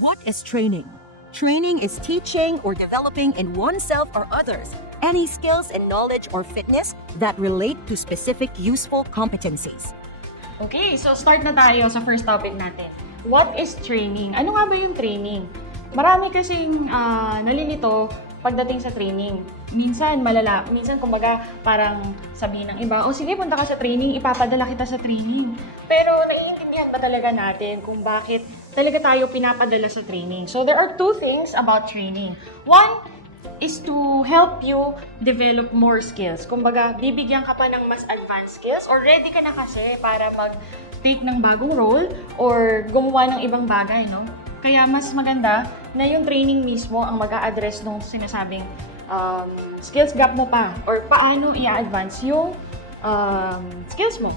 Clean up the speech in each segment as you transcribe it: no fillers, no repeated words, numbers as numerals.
What is training? Training is teaching or developing in oneself or others any skills and knowledge or fitness that relate to specific useful competencies. Okay, so start na tayo sa first topic natin. What is training? Ano nga ba yung training? Marami kasing nalilito pagdating sa training. Minsan malala, minsan kumbaga parang sabihin ng iba, sige punta ka sa training, ipapadala kita sa training. Pero naiintindihan ba talaga natin kung bakit talaga tayo pinapadala sa training? So there are two things about training. One is to help you develop more skills. Kumbaga, bibigyan ka pa ng mas advanced skills or ready ka na kasi para mag-take ng bagong role or gumawa ng ibang bagay, no? Kaya mas maganda na yung training mismo ang mag-a-address nung sinasabing skills gap mo pa or paano i-advance yung skills mo.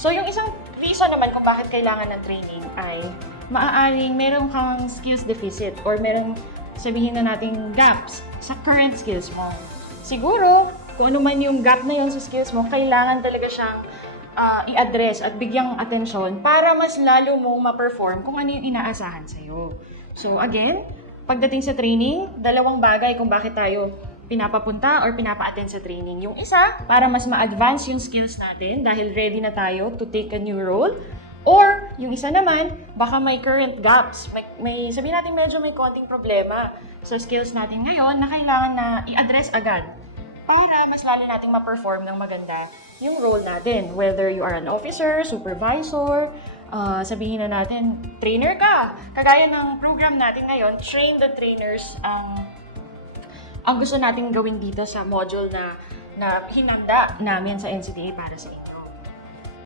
So, yung isang reason naman kung bakit kailangan ng training ay maaaring meron kang skills deficit or merong sabihin na nating gaps sa current skills mo. Siguro, kung ano man yung gap na yun sa skills mo, kailangan talaga siyang i-address at bigyang atensyon para mas lalo mong ma-perform kung ano yung inaasahan sa'yo. So again, pagdating sa training, dalawang bagay kung bakit tayo pinapapunta or pinapa-attend sa training. Yung isa, para mas ma-advance yung skills natin dahil ready na tayo to take a new role. Or, yung isa naman, baka may current gaps. May sabihin natin medyo may konting problema sa skills natin ngayon na kailangan na i-address agad para mas lalo nating ma-perform ng maganda yung role natin. Whether you are an officer, supervisor, sabihin na natin, trainer ka. Kagaya ng program natin ngayon, train the trainers ang gusto nating gawin dito sa module na hinanda namin sa NCTA para sa inyo.